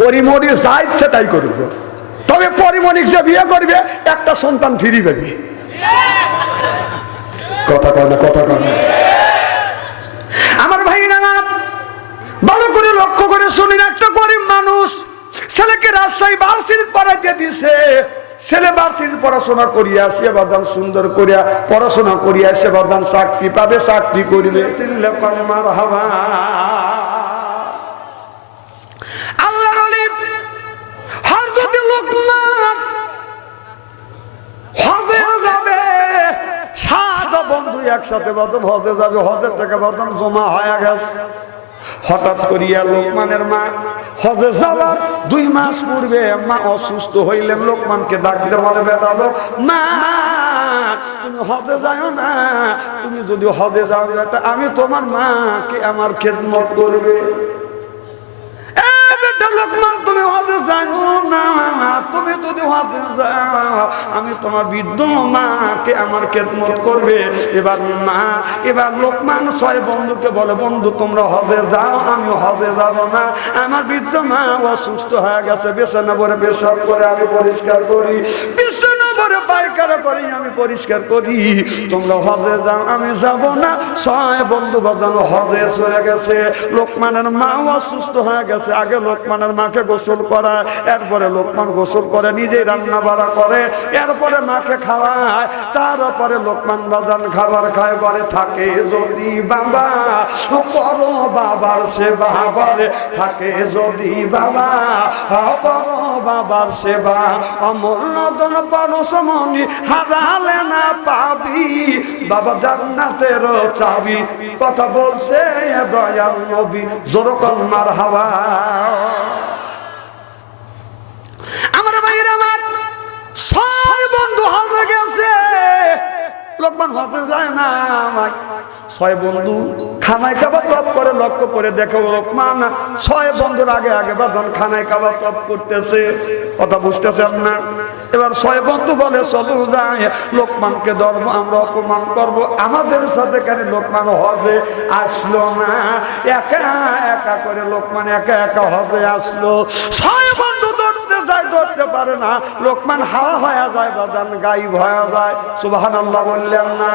পরিমণি যা ইচ্ছে তাই করবে, তবে পরিমণিক যে বিয়ে করবে একটা সন্তান ফিরি পাবে। কথা কয় না, কথা কয় না। আমার ভাইরা ভালো করে লক্ষ্য করে শুনুন, একটা গরিব মানুষ ছেলেকে রাজশাহী ভার্সিটি পড়াইতে দিছে। ছেলে ভার্সিটি পড়াশোনা করিয়া আসে বাদান, সুন্দর করিয়া পড়াশোনা করিয়া আসে বাদান, চাকরি পাবে, চাকরি করবে। মারহাবা। আল্লাহর ওলি হযরত লোকমান হজে যাবে, সাত বন্ধু একসাথে বাদান হজে যাবে। হজের থেকে বাদান জমা হয়ে গেছে। হঠাৎ করিয়া লোকমানের মা হজে যাওয়ার 2 মাস পূর্বে মা অসুস্থ হইলেন। লোকমানকে ডাকতে বলে, বেটা লোক মা তুমি হজে যাও না, তুমি যদি হজে যাও বেটা আমি তোমার মাকে আমার খেদমত করবে। লোকমান তুমি হজে যাও না, তুমি যদি হজে যাও আমি তোমার বৃদ্ধ মাকে আমার খেদমত করবে। এবার লোকমান 6 বন্ধুকে বলে, বন্ধু তোমরা হজে যাও, আমি হজে যাব না। আমার বৃদ্ধ মা অসুস্থ হয়ে গেছে, বিছানা ভরে পেশাব করে আমি পরিষ্কার করি, বিছানা ভরে পায়খানা করি আমি পরিষ্কার করি। তোমরা হজে যাও, আমি যাব না। 6 বন্ধু বাজানো হজে চলে গেছে। লোকমানের মা অসুস্থ হয়ে গেছে। আগে লোকমানের মাকে গোসল করায়, এরপরে লোকমান গোসল করে নিজেই রান্না বাড়া করে, এরপরে মাকে খাওয়ায়, তারপরে লোকমান বাজান খাবার খায়। ঘরে থাকে যদি বাবা করো বাবার সেবা, ঘরে থাকে যদি বাবা করো বাবার সেবা। অমর নদন পরশমণি হারালে না পাবি, বাবা জান্নাতের চাবি। কথা বলছে দয়াল নবী, জোর কর মারহাবা। আমার ভাইরা আমার 6 বন্ধু হজে গেছে, লোকমান হজে যায় না। 6 বন্ধু খানায় কাবাব তপ করে, লক্ষ্য করে দেখো লোকমান 6 বন্ধুর আগে আগে বাদন খানায় কাবাব তপ করতেছে। কথা বুঝতেছেন না? এবার 6 বন্ধু বলে চলো যাই, লোকমানকে ধরবো, আমরা অপমান করবো। আমাদের সাথে কেন লোকমান হজে আসলো না? একা একা করে লোকমান একা একা হজে আসলো। 6 বন্ধু ধরতে যায়, ধরতে পারে না। লোকমান হাওয়া হয়ে যায় বাদান, গায়েব হয়ে যায়। সুবহানাল্লাহ বললেন না?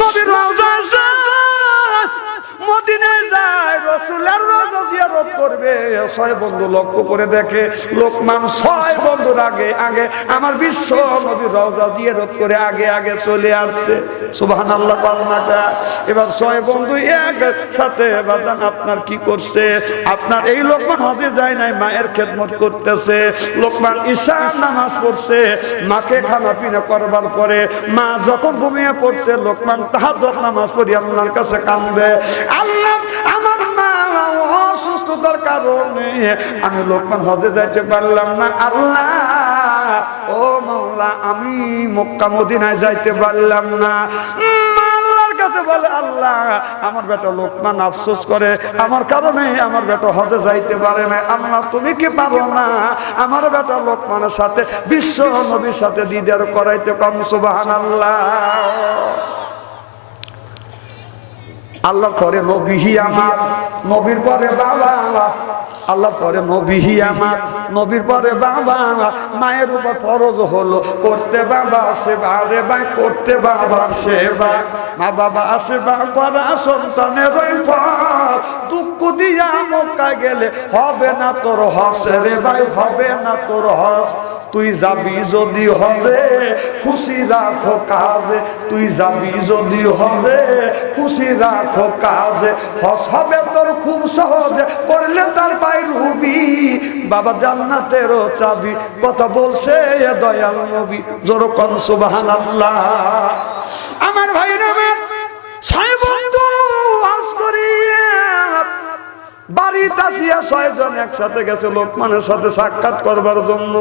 নবীর রওজা মদিনায় যায়, রাসূলের রওজা জিয়ারত করবে। 6 বন্ধু লক্ষ্য করে দেখে লোকমান 6 বন্ধুর আগে আগে আমার বিশ্ব নবীর রওজা জিয়ারত করে আগে আগে চলে আসছে। সুবহানাল্লাহ পালনাটা। এবার 6 বন্ধু একসাথে বাজান আপনার কি করছে? আপনার এই লোকমান হজে যায় নাই, মায়ের খেদমত করতেছে। লোকমান ঈশার নামাজ পড়ছে, মাকে খানা পিনা করবার পরে মা যখন ঘুমিয়ে পড়ছে, লোকমান তাহাজ্জুদ নামাজ পড়ে আল্লাহর কাছে কান্দে, আল্লাহ আমার মা অসুস্থতার কারণে আমি লোকমান হজে যাইতে পারলাম না। আল্লাহ ও মাওলা আমি মক্কা মদিনায় যাইতে পারলাম না। কাছে বলে, আল্লাহ আমার বেটা লোকমান আফসোস করে আমার কারণে আমার বেটা হজে যাইতে পারে না। আল্লাহ তুমি কি পারো না আমার বেটা লোকমানের সাথে বিশ্ব নবীর সাথে দিদার করাইতে? কম সুবহানাল্লাহ। আল্লাহ পরে নবীহি আমার, নবীর পরে বাবা। আল্লাহ পরে নবীহি আমার, নবীর পরে বাবা। মায়ের উপর ফরজ হলো করতে বাবা সেবা, রে ভাই করতে বাবা সেবা। মা বাবা সেবা করা সন্তানের পথ, দুঃখ দিয়া মক্কা গেলে হবে না তোর হজ রে ভাই, হবে না তোর হজ। তুই যাবি যদি হজে খুশি রাখো কাজে, তুই যাবি যদি হজে খুশি রাখো কাজে। হজ হবে তোর খুব সহজে, করলে তার পাই রুবি, বাবা জান্নাতেরও চাবি। কথা বলছে দয়াল নবী, জোর কোন সুবহানাল্লাহ। আমার ভাইরা আমার 6 বন্ধু হজ করিয়া বাড়িতে আসিয়া 6 জন একসাথে গেছে লোকমানের সাথে সাক্ষাৎ করবার জন্য।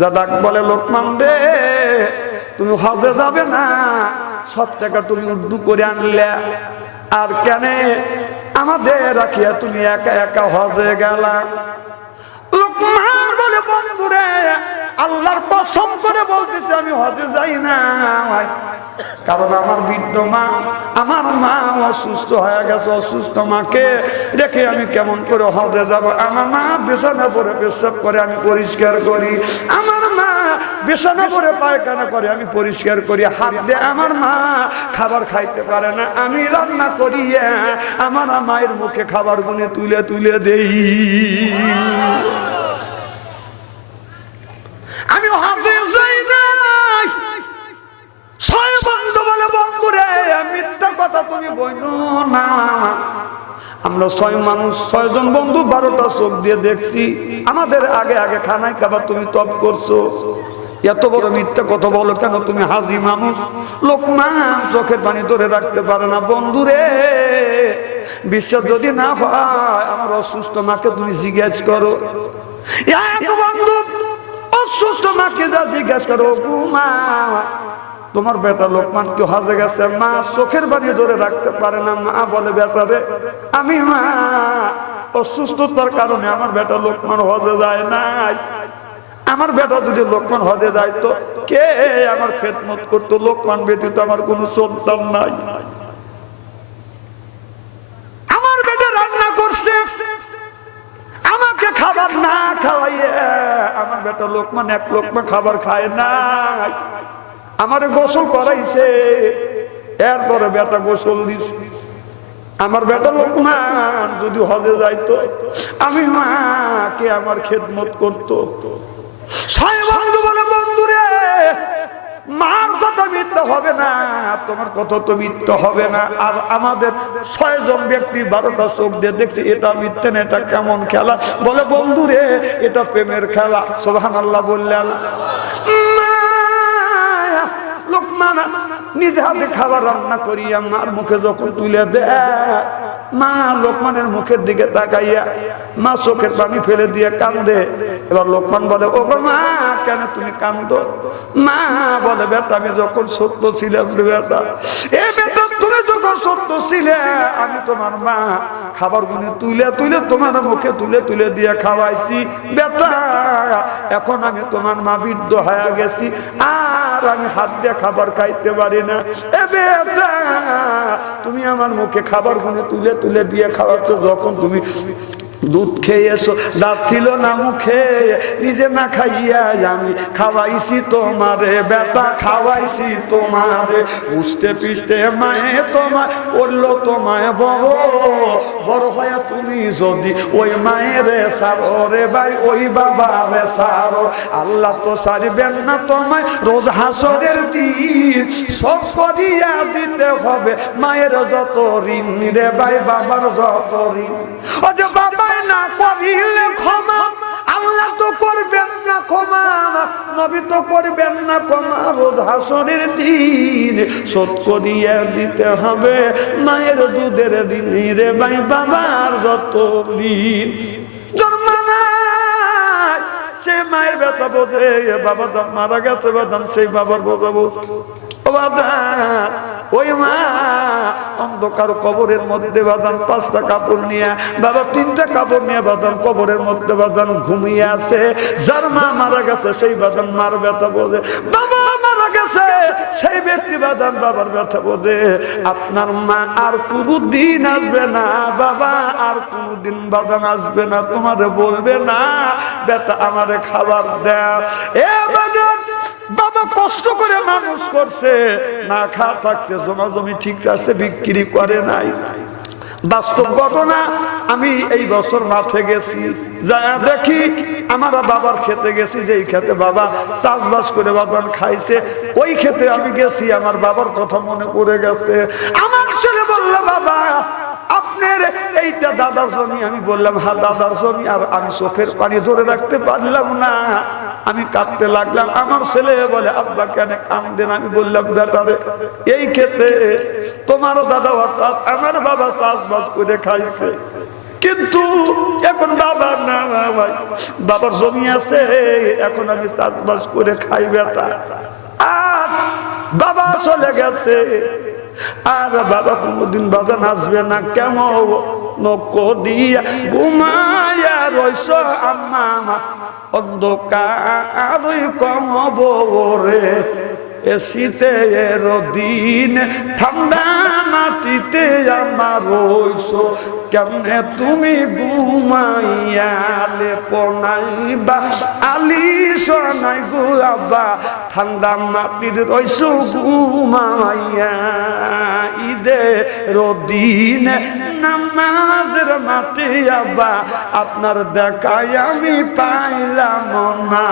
যা ডাক বলে, লোকমান রে তুমি হজে যাবে না, সব টাকা তুমি উর্দু করে আনলে, আর কেন আমাদের রাখিয়া তুমি একা একা হজে গেলা? লোকমান বলে, বন্ধুরে আল্লাহর কসম করে বলতেছি আমি হজে যাই না। কারণ আমার বৃদ্ধ মা, আমার মা অসুস্থ হয়ে গেছে। অসুস্থ মাকে রেখে আমি কেমন করে হজে যাব? আমার মা বিছানা পরে পেশাব করে, আমি পরিষ্কার করি। আমার মা বিছানা পরে পায়খানা করে, আমি পরিষ্কার করি। হাত দিয়ে আমার মা খাবার খাইতে পারে না, আমি রান্না করি। আমার মায়ের মুখে খাবার গুনে তুলে তুলে দেই। আমি হাজে যাই নাই। ছয় বন্ধু বলে, বন্ধুরে মিথ্যা কথা তুমি বইলো না। আমরা 6 মানুষ, 6 জন বন্ধু, 12টা চোখ দিয়ে দেখছি। আমাদের আগে আগে খানায় খাবার তুমি তপ করছো। এত বড় মিথ্যা কথা বলো কেন তুমি? হাজি মানুষ। লোকমান চোখের পানি ধরে রাখতে পারে না। বন্ধুরে বিশ্বাস যদি না হয়, আমার অসুস্থ মাকে তুমি জিজ্ঞেস করো। বন্ধু অসুস্থ মাকে যা জিজ্ঞেস করো, মা তোমার বেটা লোকমান কেউ হজে গেছে? মা চোখের পানি ধরে রাখতে পারে না। মা বলে, বেটা রে, আমি মা অসুস্থতার কারণে আমার বেটা লোকমান হজে যায় নাই। আমার বেটা যদি লোকমান হজে যায় তো কে আমার খেদমত করতো? লোকমান ব্যতীত আমার কোনো সন্তান নাই। আমার বেটা রান্না করছে, আমাকে খাবার না খাওয়াইয়ে আমার বেটা লোকমান 1 লোকমা খাবার খায় নাই। আমারে গোসল করাইছে, এরপরে বেটা গোসল দিছে। আমার বেটা লোকমান যদি হজে যাইতো, আমি মাকে আমার খেদমত করতো। 6 বন্ধু বলে, বন্ধুরে মার কথা মিথ্যা হবে না, তোমার কথা তো মিথ্যা হবে না। আর আমাদের 6 জন ব্যক্তি 12টা চোখ দিয়ে দেখছে, এটা মিথ্যা না, এটা কেমন খেলা? বলে, বন্ধুরে এটা প্রেমের খেলা। সুবহানাল্লাহ বললেন। লোকমান নিজে হাতে খাবার রান্না করিয়া মার মুখে যখন তুলে দেয়, মা লোকমানের মুখের দিকে তাকাইয়া মা চোখের পানি ফেলে দিয়ে কান্দে। এবার লোকমান বলে, ও গো মা, কেন তুমি কান্দো? মা বলে, বেটা আমি যখন সত্য ছিলাম রে বেটা, এ বেটা তুমি যখন সত্য ছিলে, আমি তোমার মা খাবার গুনে তুলে তুলে তোমার মুখে তুলে তুলে দিয়ে খাওয়াইছি। বেটা এখন আমি তোমার মা বৃদ্ধ হয়ে গেছি, আর আমি হাত দিয়ে খাবার খাইতে পারি না। এ বেটা তুমি আমার মুখে খাবার গুনে তুলে তুলে দিয়ে খাওয়াচ্ছ। যখন তুমি দুধ খেয়েছো, দাঁত ছিল না মুখে, নিজে না খাইয়া আমি খাওয়াইছি তোমারে। বেটা খাওয়াইছি তোমারে, উষ্টে পিষ্টে মায়ে তোমায় করলো তোমায় বড়। বড় হয়ে তুমি যদি ওই মায়ের সারো রে ভাই, ওই বাবারে সারো, আল্লাহ তো সারবেন না তোমায় রোজ হাসরের দিন। সব করিয়া দিতে হবে মায়ের যত ঋণ রে ভাই, বাবার যত ঋণ। ও যে বাবা না করিলে ক্ষমা, আল্লাহ তো করবেন না ক্ষমা, নবী তো করবেন না ক্ষমা। রোজ হাসরের দিন শোধ করিয়া দিতে হবে মায়ের দুধের দিন রে ভাই, বাবার যত ঋণ। জন্মানায় সে মায়ের ব্যথা বোঝে, বাবা মারা গেছে বাদান, সেই বাবার বোঝা বোঝে। ওই মা অন্ধকার কবরের মধ্যে বাদান 5টা কাপড় নিয়ে, বাবা 3টা কাপড় নিয়ে বাদান কবরের মধ্যে বাদান ঘুমিয়ে আছে। যার মা মারা গেছে সেই বাদান মার ব্যথা বোঝে, বাবা মারা গেছে সেই ব্যক্তি বাদান বাবার ব্যথা বোঝে। আপনার মা আর কোনদিন আসবে না, বাবা আর কোনদিন বাদান আসবে না, তোমারে বলবে না বেটা আমারে খাবার দাও। এ বাদান বাবা কষ্ট করে মানুষ করছে, না খাওয়া থাকছে, জমা জমি ঠিক আছে, বিক্রি করে নাই। বাস্তব ঘটনা, আমি এই বছর মাঠে গেছি, যা দেখি আমার বাবার খেতে গেছি, যেই খেতে বাবা চাষবাস করে বাবা খাইছে, ওই খেতে আমি গেছি, আমার বাবার কথা মনে পড়ে গেছে। আমার ছেলে বলল, বাবা আপনার এইটা দাদার জমি? আমি বললাম, হ্যাঁ দাদার জমি। আর আমি চোখের পানি ধরে রাখতে পারলাম না, আমি কাঁদতে লাগলাম। আমার ছেলে বলে, আব্বা কেন কাঁদেন? আমি বললাম, বেটারে এই খেতে তোমার দাদা অর্থাৎ আমার বাবা চাষবাস করে খাইছে, কিন্তু এখন বাবার না ভাই, বাবার জমি আছে, এখন আমি চাষবাস করে খাই বেটা। আর বাবা চলে গেছে, আর বাবা কোনদিন বাদান আসবে না। কেমন নক দিয়া ঘুমায়া রইস আম্মা, অন্ধকার কমবরে এ শীতের দিন ঠান্ডা মাটিতে আমার রইছো কেমনে তুমি ঘুমাইয়া লেপনাইবা আলি সোনাই গো আব্বা ঠান্ডা মাটির রইছো ঘুমাইয়া ঈদের দিন নামাজের মাটি আব্বা আপনার দেখায় আমি পাইলাম না।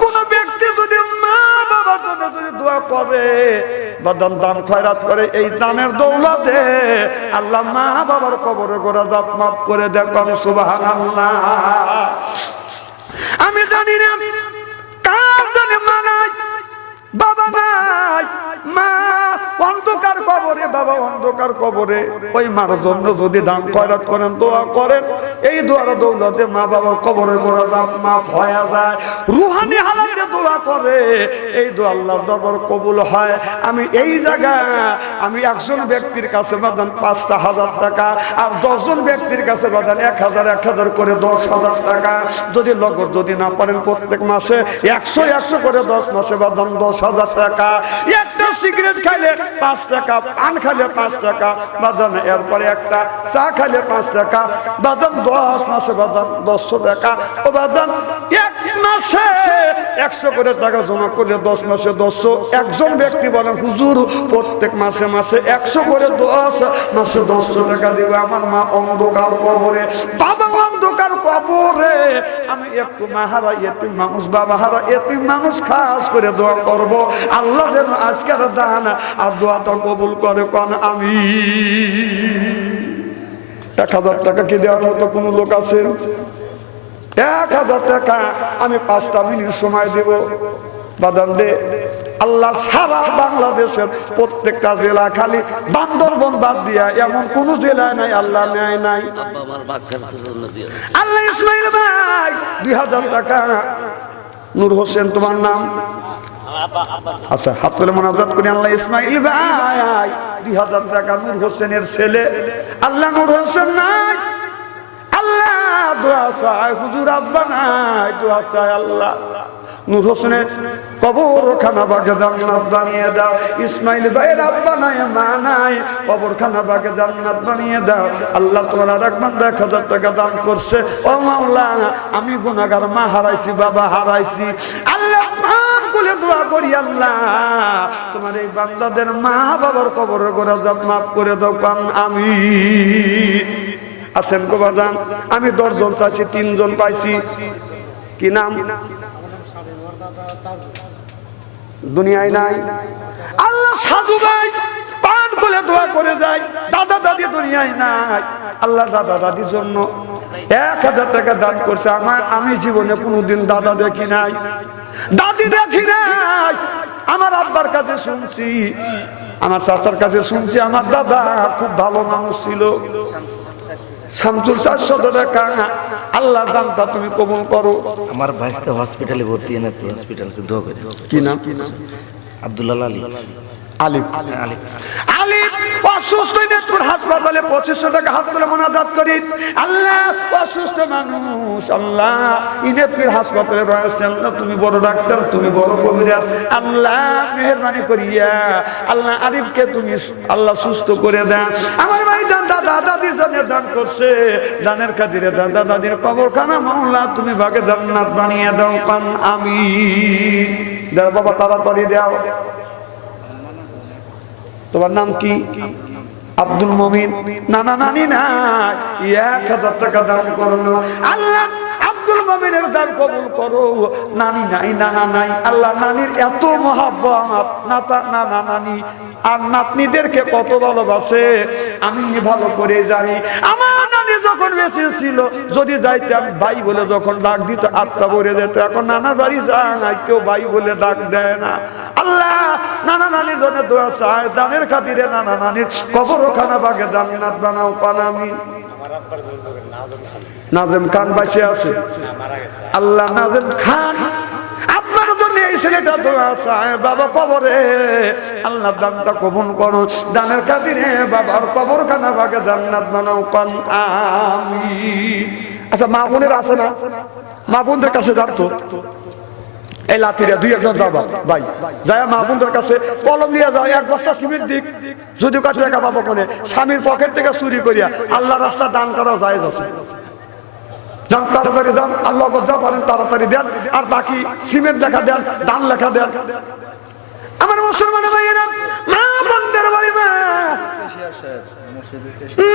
কোন ব্যক্তি যদি মা বাবার জন্য যদি দোয়া করে বা দান খয়রাত করে এই দানের দৌলতে আল্লাহ মা বাবার কবরে গোরা জাত মাফ করে দেখুন সুবহানাল্লাহ। আমি জানি না কার জানে মা নাই বাবা নাই, মা অন্ধকার কবরে, বাবা অন্ধকার কবরে, ওই মার জন্য যদি দান খয়রাত করেন দোয়া করেন এই দোয়ার দৌলতে মা বাবার কবরে গোরা জাত মাফ হয়ে যায়। রুহানি হালাতে দোয়া করে এই দোয়া আল্লাহর দরবার কবুল হয়। আমি এই জায়গা আমি একজন ব্যক্তির কাছে বাদান ৫,০০০ টাকা আর ১০ জন ব্যক্তির কাছে বাদান ১,০০০ করে ১০,০০০ টাকা যদি লগর যদি না পারেন প্রত্যেক মাসে ১০০ করে ১০ মাসে বাদান ১০,০০০ টাকা। একটা সিগারেট খাইলে ৫ টাকা, পান খাইলে ৫ টাকা বাদান, এরপরে একটা চা খাইলে ৫ টাকা বাদান, ১০ মাসে বাদান ১০০ টাকা ও বাদান এক মাসে ১০০ করে টাকা জমা করলে ১০ মাসে ১০০। একজন ব্যক্তি বলেন হুজুর প্রত্যেক মাসে মাসে ১০০ করে ১০ মাসে ১০০ টাকা দিব। আমার মা অন্ধকার কবরে, বাবা অন্ধকার কবরে, আমি একটু মাহারা এতিম মানুষ, বাবা হারা এতিম মানুষ, খাস করে দোয়া করব আল্লাহ যেন আজকের দান আর দোয়াটা কবুল করে কোন আমি। ১,০০০ টাকা কি দেওয়ার মতো কোন লোক আছে? ১,০০০ টাকা আমি ৫টা মিনিট সময় দেব বাদান দে। আল্লাহ সারা বাংলাদেশের প্রত্যেকটা জেলা, খালি বান্দরবন বাদ দিয়া এমন কোন জেলায় নাই আল্লাহ নেয় নাই। আল্লাহ ইসমাইল ভাই ২,০০০ টাকা। নূর হোসেন তোমার নাম? আচ্ছা হাত তুলে মোনাজাত করি। আল্লাহ ইসমাইল ভাই ২,০০০ টাকা। নূর হোসেনের ছেলে। আল্লাহ নূর হোসেন নাই, আল্লাহ দোয়া চায়। হুজুর আব্বা নাই, দোয়া চায় আল্লাহ নূর হোসেনের কবরখানা বাগে জান্নাত বানিয়ে দাও। ইসমাইল ভাইয়ের আব্বা নাই, মা নাই, কবরখানা বাগে জান্নাত বানিয়ে দাও। আল্লাহ তোমার রাখমান ১,০০০ টাকা দান করছে। ও মাওলা আমি গুনাহগার, মা হারাইছি, বাবা হারাইছি। আল্লাহ বলে দোয়া করি আল্লাহ তোমার এই বান্দাদের মা বাবার কবরের গোরা জাত মাফ করে দাও কান আমি। আছেন গো বাজান? আমি ১০ জন চাইছি, ৩ জন পাইছি। কি নাম? দুনিয়ায় নাই। আল্লাহ সাধু ভাই পান খুলে দোয়া করে যায়। দাদা দাদি দুনিয়ায় নাই, আল্লাহ দাদা দাদির জন্য ১,০০০ টাকা দান করছে। আমি জীবনে কোনোদিন দাদা দেখি নাই, দাদি দেখি নাই। আমার আব্বার কাছে শুনছি, আমার চাচার কাছে শুনছি আমার দাদা খুব ভালো মানুষ ছিল। শামসুল ৪০০ টাকা। আল্লাহ দানটা তুমি কবুল করো। আমার ভাইস্তে হসপিটালে ভর্তি, এনে হসপিটাল দোয়া করে। কি নাম? আব্দুল্লাহ আলী। আলিফ আলিফ অসুস্থ নেত্রুর হাসপাতালে ২৫০০ টাকা হাত তুলে মোনাজাত করি। আল্লাহ অসুস্থ মানুষ, আল্লাহ ইনেত্রুর হাসপাতালে রয়েছে, আল্লাহ তুমি বড় ডাক্তার, তুমি বড় কবিরাজ, আল্লাহ মেহেরবানি করিয়া আল্লাহ আরিফকে তুমি আল্লাহ সুস্থ করে দেন। আমার ভাই দান দাদা দাদির জন্য দান করছে, দানের খাতিরে দাদা দাদির কবরখানা মাওলা তুমি ভাগে জান্নাত বানিয়ে দাও কান আমিন। দাও বাবা তাড়াতাড়ি দাও। তোমার নাম কি? আব্দুল মমিন। নানা নানি নাই, ১,০০০ টাকা দান করলো। আল্লাহ আব্দুল মমিনের দান কবুল করো। নানি নাই, নানা নাই, আল্লাহ নানির এত মহাব্বত আমার নানা নানি আর নাতনিদেরকে কত ভালোবাসে আমি ভালো করে জানি। আমার নানি যখন বেঁচে ছিল যদি যাইতাম ভাই বলে যখন ডাক দিত আত্মা ভরে যেত। এখন নানার বাড়ি যায় কেউ ভাই বলে ডাক দেয় না। আল্লাহ নানা নানির জন্য দোয়া চায়, দানের খাতিরে নানা নানির কবরখানা বাগে জান্নাত বানাও পানামি। নাজেম খান বাঁচে আছে, আল্লাহ নাজেম খান আপনার জন্য এই ছেলেটা দোয়া চায় বাবা কবরে, আল্লাহ দানটা কবুল করো। দানের খাতিরে বাবার কবরখানা বাগে জান্নাত বানাও পান আমিন। আচ্ছা মা বোনের আছে না? মা বোনদের কাছে জানতো এই লাতিরা দুই একজন যাবা ভাই যায় মা বোনদের কাছে কলম নিয়ে যাও, এক বস্তা সিমেন্ট দিক, যদি কত টাকা পাবো কোনে, স্বামীর পকেট থেকে চুরি করিয়া আল্লাহ রাস্তা দান করা জায়েজ আছে। যান তাড়াতাড়ি যান, আল্লাহ যা পারেন তাড়াতাড়ি দেন, আর বাকি সিমেন্ট লেখা দেন, দান লেখা দেন। আমার মুসলমান ভাইয়েরা, মা বোনদের বাড়ি মা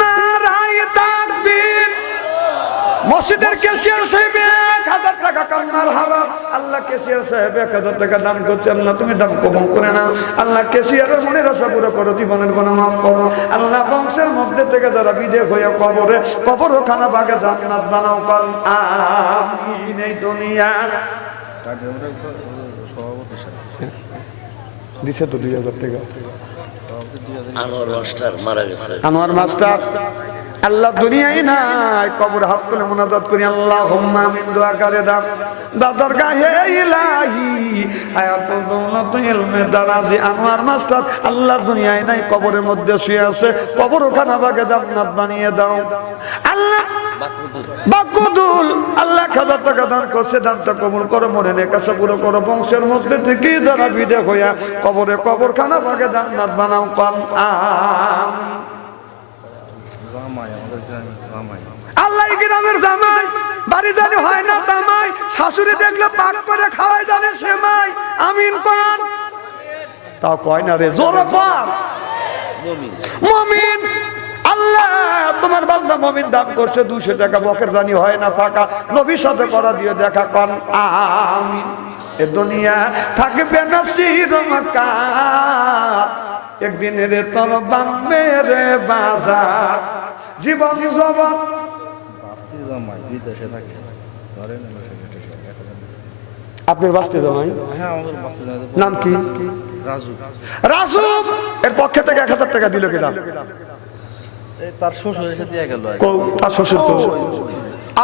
নারায়ে তাকবীর। মসজিদের ক্যাশিয়ার সাহেব 1000 টাকা কার মারহাবা। আল্লাহ ক্যাশিয়ার সাহেব 1000 টাকা দান করছেন না, তুমি দান কবুল করে নাও। আল্লাহ ক্যাশিয়ারের মনের আশা পুরো করো, জীবনের গুনাহ মাফ করো। আল্লাহ বংশের মধ্যে থেকে যারা বিদেশ হয়ে কবরে কবরখানা বাগে জান্নাত বানাও, কাল আমিন। এই দুনিয়া দিছে তো 2000 টাকা আনোয়ার মাস্টার মারা গেছে। আনোয়ার মাস্টার আল্লাহ দুনিয়ায় নাই, কবর হাত তুলে মুনাজাত করি আল্লাহুম্মা আমিন দোয়া করে দাও। দাদার গায়ে ইলাহি হায়াত দৌলত ইলমে দারাজি আনোয়ার মাস্টার আল্লাহ দুনিয়ায় নাই, কবরের মধ্যে শুয়ে আছে, কবরখানা বাগে জান্নাত বানিয়ে দাও। আল্লাহ বাকুদুল আল্লাহ 1000 টাকা দান করছে, দানটা কবুল করো, মনে নেক আশা পুরো করো। বংশের মধ্যে থেকে যারা বিদে হইয়া কবরে কবরখানা বাগে জান্নাত বানাও, কাল আমিন। আল্লাহ গ্রামের জামাই, বাড়ি জানি হয় না জামাই, শাশুড়ি দেখলে পাক করে খাওয়াই জানে সেমাই, আমিন কোন তাও কয় না রে, জোরে পার মুমিন। আল্লাহ তোমার বান্দা মুমিন দান করছে 200 টাকা, বকের জানি হয় না ফাঁকা, নবীর সাথে করা দিয়ে দেখা কোন আমিন। এ দুনিয়া থাকবে না চিরকাল, একদিন রে তোর বাম্বে রে বাজার, জীবন জবান বিদেশে থাকে। আপনার বাস্তে জামাই নাম কি? রাজু। রাজু এর পক্ষে থেকে 1000 টাকা দিল কিনা? তার শ্বশুরের সাথে গেল। তার শ্বশুর তো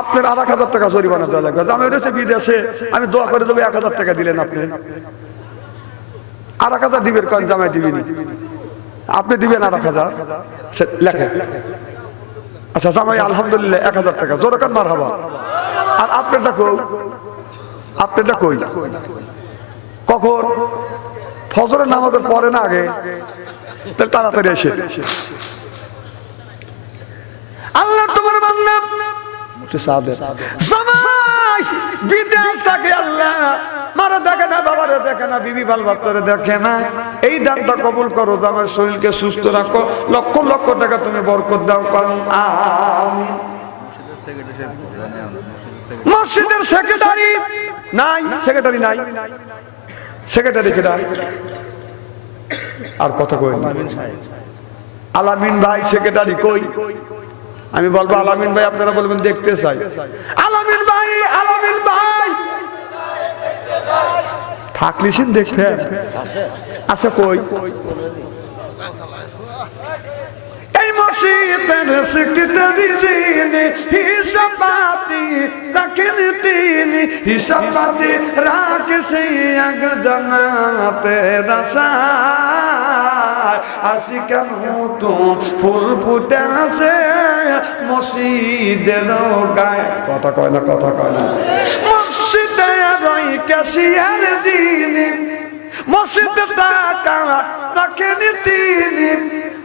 আপনার 1000 টাকা জরিমানা দেওয়া লাগবে। আমি রয়েছে বিদেশে, আমি দোয়া করে দেবো 1000 টাকা দিলেন আপনি, 1000 দিবেন কয়েন জামাই দিবিনি, আপনি দিবেন 1000 লেখেন। আচ্ছা জামাই আলহামদুলিল্লাহ 1000 টাকা, জোরে কান মারহাবা। আর আপনারটা কই? আপনারটা কই? কখন? ফজরের নামাজের পরে না আগে? তাহলে তাড়াতাড়ি এসে। আল্লাহ তোমার বান্দা জামাই বিদেশ থাকে, আল্লাহ মারা দেখে না, বাবারে দেখে না, বিবি বাল বাচ্চারে দেখে না, এই দানটা কবুল করো, আমার শরীরকে সুস্থ রাখো, লক্ষ লক্ষ টাকা তুমি বরকত দাও, কারণ আমিন। মসজিদের সেক্রেটারি নাই, সেক্রেটারি নাই, সেক্রেটারি কেডা? আর কথা কই আলামিন ভাই সেক্রেটারি কই? আমি বলবো আলামিন ভাই, আপনারা বলবেন দেখতে চাই। আলামিন ভাই, আলামিন ভাই থাকলিসিন দেখতে আছে কই? এই মসজিদের সেক্রেটারি যিনি, হিসাবপাতি রাখেন তিনি, হিসাবপাতি রাখে সেই এক জান্নাতে রাসায়, আসি কেন তো ফুল ফুটে আছে মসজিদের গায়ে। কথা কয় না, কথা কয় না। মসজিদে রই ক্যাশিয়ার যিনি, মসজিদে টাকা রাখেন তিনি,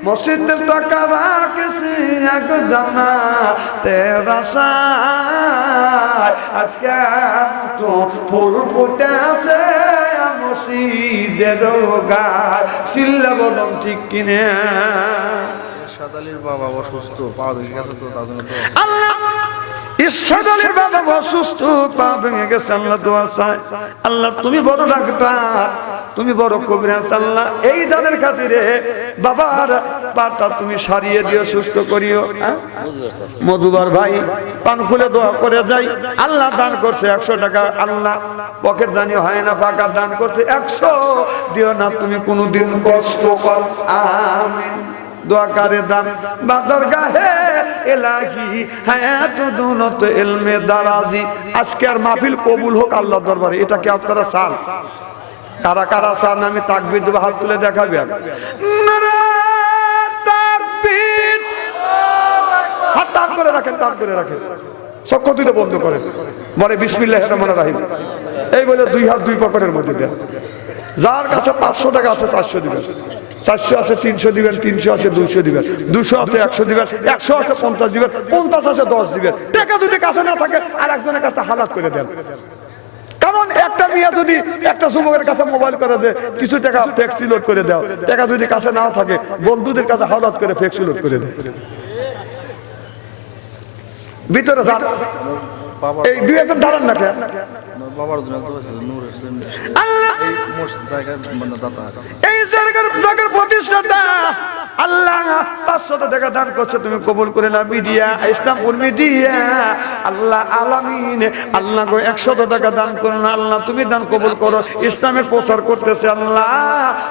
মসজিদের টাকা রাখেছি এক জান্নাতে রাসায়, আজকে তো ফুল ফুটে আছে মসজিদের গায়ে। চিল্লা বলুন ঠিক কিনে। সাদালির বাবা অসুস্থ, পা ভেঙে গেছে, তো তার জন্য আল্লাহ ইসরায়েলের বাবা অসুস্থ, পা ভেঙে গেছে, আল্লাহ দোয়া চাই। আল্লাহ তুমি বড় ডাক্তার, তুমি বড় কবিরাজ, আল্লাহ এই দানের খাতিরে বাবার পাটা তুমি সারিয়ে দিও, সুস্থ করিও। মধুবার ভাই পান খুলে দোয়া করে যাই। আল্লাহ দান করছে 100 টাকা, আল্লাহ পকেট দানি হয় না, ফাঁকা দান করছে 100 দিও না তুমি কোনোদিন কষ্ট কর, আমিন। দোয়া করে দান বাদর গাহে ইলাহি হায়াত দুনত ইলমে দারাজি। আজকে আর মাহফিল কবুল হোক আল্লাহর দরবারে, এটা কি আপনারা চান? কারা কারা চান? আমি তাকবীর দেব, হাত তুলে দেখাবেন। নারায়ে তাকবীর, হাত টান করে রাখেন, টান করে রাখেন। চক্ষু দুটো বন্ধ করেন, বলে বিসমিল্লাহির রহমানির রহিম, এই বলে দুই হাত দুই পকেটের মধ্যে দেন। যার কাছে 500 টাকা আছে 400 দিবেন, 400 আছে 300 দিবেন, 300 আছে 200 দিবেন, 200 আছে 100 দিবেন, 100 আছে 50 দিবেন, 50 আছে 10 দিবেন। টাকা যদি কাছে না থাকে আর একজনের কাছে হালাত করে দেন। কারণ একটা মেয়ে যদি একটা যুবকের কাছে মোবাইল করে দেয়, কিছু টাকা ফ্লেক্সি লোড করে দাও, টাকা যদি কাছে নাও থাকে বন্ধুদের কাছে হালাত করে ফ্লেক্সি লোড করে দেয়। ভিতরে যান, এই দুই একজন দাঁড়ান না কেন? বাবার জন্য তো নূরের এই মসজিদ জায়গায় মানে দাতা এই জায়গার প্রতিষ্ঠাতা আল্লাহ 500 টাকা দান করছে, তুমি কবুল করে না। মিডিয়া ইসলামপুর মিডিয়া আল্লাহ আলামিন, আল্লাহ গো 100 টাকা দান করো না, আল্লাহ তুমি দান কবুল করো। ইসলামের প্রচার করতেছে আল্লাহ,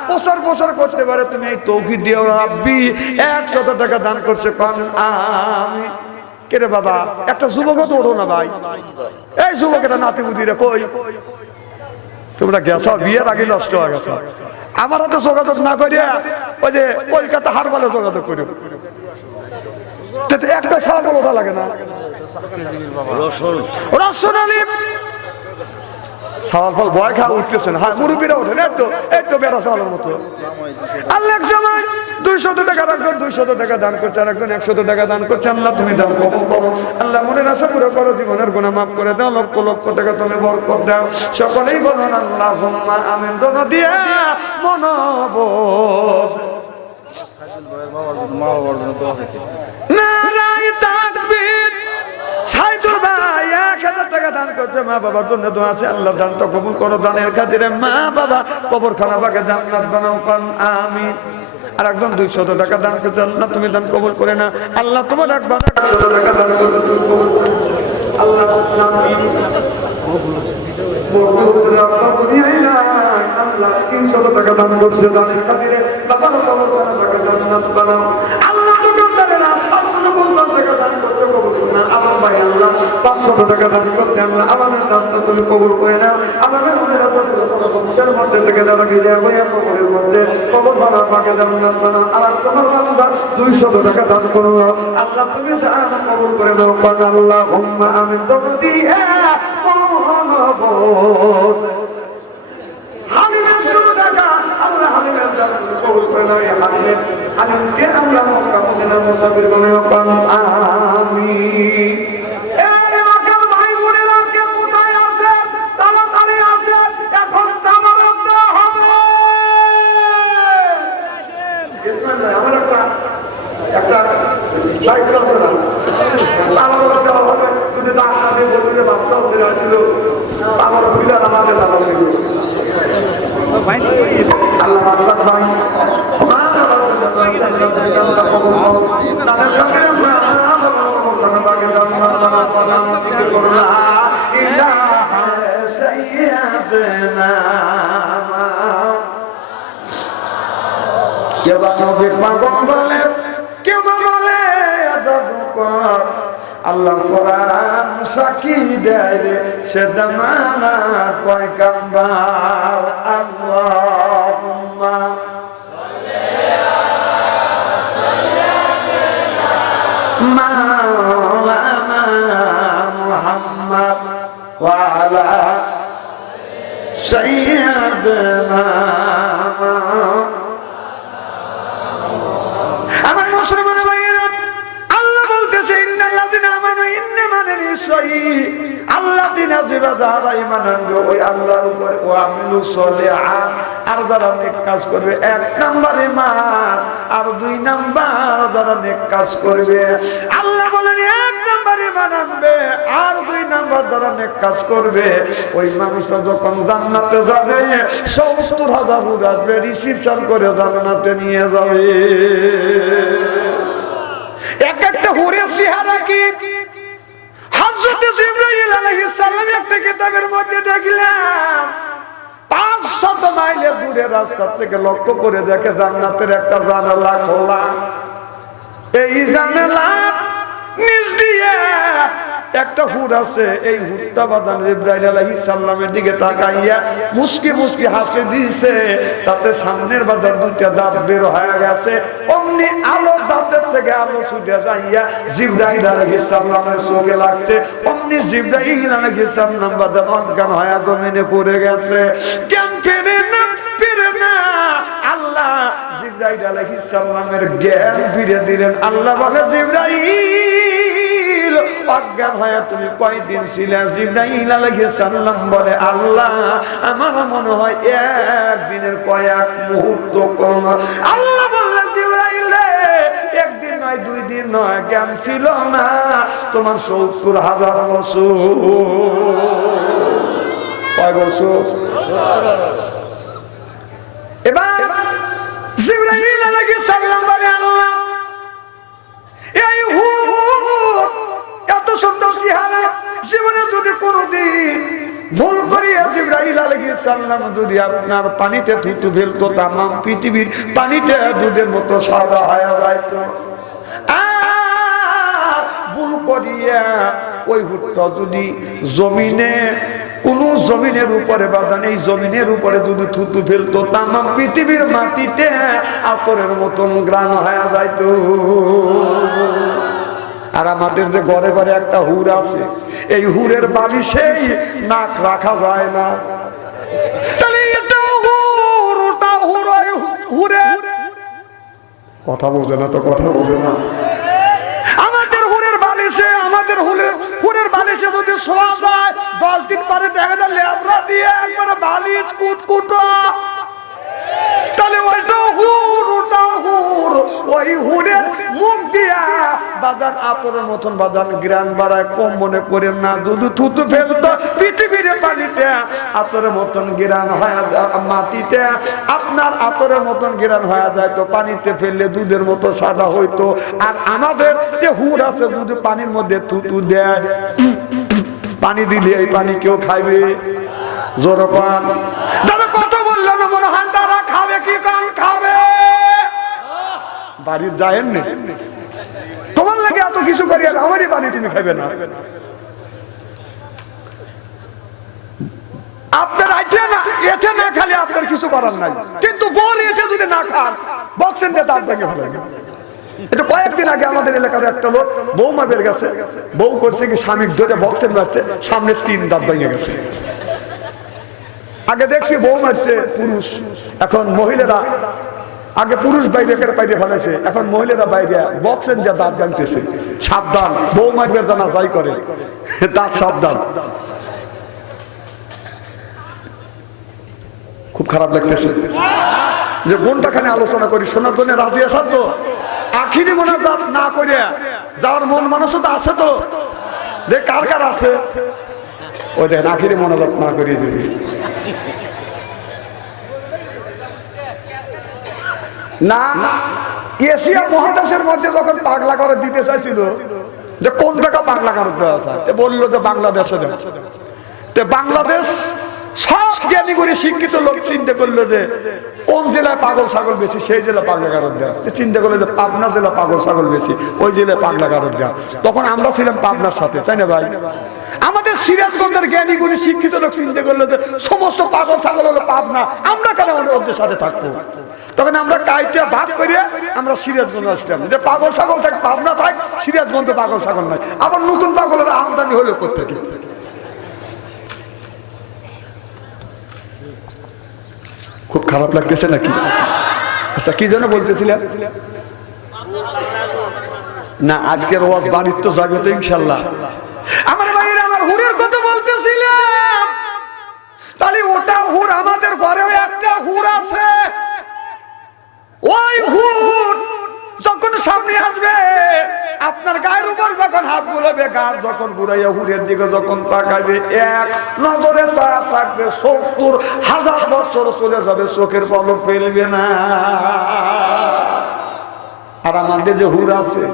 প্রচার করতে পারে তুমি এই তৌফিক দিও রাব্বি। 100 টাকা দান করছে, কোন আমি কে রে বাবা? একটা যুবক তো ওঠো না ভাই, এই যুবকেরা নাতি বুদিরে কই? তোমরা গেছো বিয়ের আগে নষ্ট হয়ে গেছো। আমার হাতে যোগাযোগ না করিয়া ওই যে কলকাতা হারবালে যোগাযোগ করি, একটা ছাগল ওঠা লাগে না। রসুন আলী সাওয়াল ফল ভয় খাওয়া উঠতেছেন, হ্যাঁ মুরব্বীরা ওঠেন, এই তো বেড়া চাওয়ালের মতো। আল্লাহ 200 টাকা রাখবেন, 200 টাকা দান করছে, আর একজন 100 টাকা দান করছে। আল্লাহ তুমি দান কবুল করো, আল্লাহ মনের আশা পুরো করো, জীবনের গুনাহ মাফ করে দাও, লক্ষ লক্ষ টাকা তুমি বরকত দাও। সকলেই বলুন আল্লাহুম্মা আমিন। দোনো দিয়া মনোবল বাবার জন্য মা বাবার জন্য দোয়া চাইছি। নারায়ে তাকবীর। সাইদুল ভাই 1000 টাকা দান করছে, মা বাবার জন্য দোয়া আছে, আল্লাহ দানটা কবুল করো। দানের খাতিরে মা বাবা কবরখানা পাকে জান্নাত বানাও, কোন আমিন। আর একজন 200 টাকা দান করছে, আল্লাহ তুমি দান কবুল করে না, আল্লাহ তোমার একবার 100 টাকা দান করছে, তুমি কবুল করে আল্লাহ। আল্লাহ 300 টাকা দান করছে, দানের খাতিরে বাবার কবরখানা পাকে জান্নাত বানাও, আল্লাহ দোকানদারে না 750 টাকা দান করছে, কবুল করে না। আমার ভাই আল্লাহ 500 টাকা দান করছে, আল্লাহ আমাদের দানটা তুমি কবুল করে না। আমাদের মনে আছে তোমার বংশের মধ্যে থেকে যারা গিয়ে যাবে কবরের মধ্যে কবর ভাড়ার পাকে জান্নাত বানাও। আর তোমার বান্দা 200 টাকা দান করো, আল্লাহ তুমি দান কবুল করে নাও, পাক আল্লাহুম্মা আমিন। তো দিয়া মনোবল হালিমের 100 টাকা, আল্লাহ হালিমের দান কবুল করে নাও। ইয়া হালিম হালিমকে আল্লাহ মুকাম্মিলা মুসাফির বানাও, পাক আমিন। কেউ বা নবীর পাগল বলে, কেউ বা বলে জাদুকর। আল্লাহ কোরআন সাক্ষী দেয় রে, সে জামানার পয়গম্বর। আল্লাহুম্মা মাওলানা মুহাম্মদ ওয়া আলা সাইয়্যিদিনা। আমার মুসলমান ভাইয়েরা, আল্লাহ বলতেছে ইন্নাল্লাযিনা আমানু, ইন্না মানে নিশ্চয়ই আল্লাযিনা যারা ঈমান আনবে ওই আল্লাহর উপরে, ওয়া আমিলু সলিহাত আর যারা নেক কাজ করবে। 1 নাম্বার ঈমান, আর 2 নাম্বার যারা নেক কাজ করবে। আল্লাহ বলেন 1 নাম্বার ঈমান আনবে, আর 2 নাম্বার যারা নেক কাজ করবে। ওই মানুষটা যখন জান্নাতে যাবে 70,000 হুর আসবে, রিসিপশন করে জান্নাতে নিয়ে যাবে। এক একটা হুরের চেহারা কি হযরত জিবরাইল আলাইহিস সালাম একটা কিতাবের মধ্যে দেখলাম 500 মাইলের দূরে রাস্তা থেকে লক্ষ্য করে দেখে জান্নাতের একটা জানালা খোলা। এই জানালা নিচ দিয়ে একটা হুর আছে, এই হুরটা বাদান জিবরাইল আলাইহিস সালামের দিকে তাকাইয়া মুস্কি মুস্কি হাসি দিয়েছে। তাতে সামনের বাজার 2টা দাঁত বের হয়ে গেছে, অন্য অমনি আলো দাঁতের থেকে আলো ছুটে যাইয়া জিবরাইল আলাইহিস সালামের চোখে লাগছে। অমনি জিবরাইল আলাইহিস সালাম বাদন অজ্ঞান হয়ে জমিনে পড়ে গেছে। জ্ঞান ফেরে না আল্লাহ জিবরাইল আলাইহিস সালামের জ্ঞান ফিরে দিলেন। আল্লাহ বলে জিবরাইল অজ্ঞান হয়ে তুমি কয়দিন ছিলে? জিবরাইল আলাইহিস সালাম বলে আল্লাহ আমার মনে হয় একদিনের কয়েক মুহূর্ত কম। আল্লাহ বললেন জিবরাইল একদিন নয় 2 দিন নয়, জ্ঞান ছিল না তোমার 70,000 বছর। কয় বছর? এবার জিবরাইল আলাইহিস সালাম বলে আল্লাহ এই হুর এত সুন্দর চেহারা জীবনে যদি কোনোদিন ভুল করিয়া জিবরাইল আলাইহিস সালাম যদি আপনার পানিতে থুতু ফেলতো তাম পৃথিবীর পানিতে দুধের মতো সাদা হয়ে যাইতো। ভুল করিয়া ওই হুটটা যদি জমিনে কোন জমিনের উপরে বাদান এই জমিনের উপরে যদি থুতু ফেলতো তাম পৃথিবীর মাটিতে আতরের মতন গ্রাণ হয়ে যাইতো। আর আমাদের যে ঘরে ঘরে একটা হুর আছে, এই হুরের বালিশেই নাক রাখা যায় না। তাহলে এটাও হুর, ওটাও হুর, হুরের কথা বোঝে না তো, কথা বোঝে না। আমাদের হুরের বালিশে, আমাদের হুরের বালিশে যদি শোয়া যায় 10 দিন পরে দেখা যায় লেবরা দিয়ে একবারে বালিশ কুটকুটো। তাহলে ওইটাও হুর, ওটাও হুর। ওই হুরের মুখ দিয়া বাদান আতরের মতন বাদান গ্রান বাড়ায় কম মনে করেন না। দুধু থুতু ফেলতো পৃথিবীর পানিতে আতরের মতন গ্রান হয়ে মাটিতে আপনার আতরের মতন গ্রান হয়ে যায় তো পানিতে ফেললে দুধের মতো সাদা হইতো। আর আমাদের যে হুর আছে দুধ পানির মধ্যে থুতু দেয়, পানি দিলে এই পানি কেউ খাইবে? জোর পান যারা কথা বললো না মনে হয় তারা খাবে কি কান খাবে? বাড়ি যায়েন না তোমার লাগে এত কিছু করি আর আমারই পানি তুমি খাইবে না। আপনার আইটে না এতে না খালি আপনার কিছু করার নাই, কিন্তু বল এতে যদি না খান বক্সেন দিয়ে দাঁত ভেঙে ফেলেন। এটা কয়েকদিন আগে আমাদের এলাকার একটা লোক বৌমা বের গেছে, বউ করছে কি স্বামী ধরে বক্সেন মারছে, সামনে 3 দাঁত ভেঙে গেছে। আগে দেখছি বউ মারছে পুরুষ, এখন মহিলারা, আগে পুরুষ বাইরে বাইরে ফেলেছে, এখন মহিলারা বাইরে বক্সেন যা দাঁত ভাঙতেছে। সাবধান, বউ মারবের জানা যাই করে দাঁত সাবধান। খুব খারাপ লাগতেছে যে বোনটাখানে আলোচনা করি, শোনার জন্য রাজি আছেন তো? আখিরি মোনাজাত না করে যাওয়ার মন মানুষও তো আছে তো, দেখ কার কার আছে। ওই দেখেন আখিরি মোনাজাত না করিয়ে দিবি না। এশিয়া মহাদেশের মধ্যে যখন পাগলা করে দিতে চাইছিল যে কোন টাকা পাগলা করে দেওয়া যায়, বললো যে বাংলাদেশে দেওয়া। বাংলাদেশ সব জ্ঞানী করে শিক্ষিত লোক চিন্তা করলো যে কোন জেলায় পাগল ছাগল বেশি সেই জেলা পাগলা কারণ দেওয়া। চিন্তা করলো যে পাবনা জেলা পাগল ছাগল বেশি ওই জেলায় পাগলা কারণ দেওয়া। তখন আমরা ছিলাম পাবনার সাথে, তাই না ভাই? আমাদের সিরাজগঞ্জের জ্ঞানী গুণী শিক্ষিত লোক চিন্তা করলো যে সমস্ত পাগল ছাগল হলো পাবনা, আমরা কেন ওদের সাথে থাকবো? তখন আমরা কাইটা ভাগ করে আমরা সিরাজগঞ্জ আসলাম যে পাগল ছাগল থাক পাবনা থাক, সিরাজগঞ্জে পাগল ছাগল নাই। আবার নতুন পাগলের আমদানি হলো কোথেকে? খুব খারাপ লাগতেছে নাকি? আচ্ছা কি জন্য বলতেছিলাম না? আজকের ওয়াজ বাড়ির তো যাবে তো ইনশাল্লাহ। আমার ভাইয়ের আমার হুরের কথা বলতেছিলাম, তাহলে ওটা হুর, আমাদের ঘরেও একটা হুর আছে। ওই হুর যখন সামনে আসবে আপনার গায়ের উপর যখন হাত বুলাবে, গার যখন ঘুরাইয়া হুরের দিকে যখন তাকাইবে, এক নজরে ছায়া থাকবে, 70,000 বছর চলে যাবে, চোখের পলক ফেলবে না। আর আমাদের যে হুর আছে